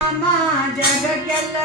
Rama ಜಗಕ್ಕೆಲ್ಲ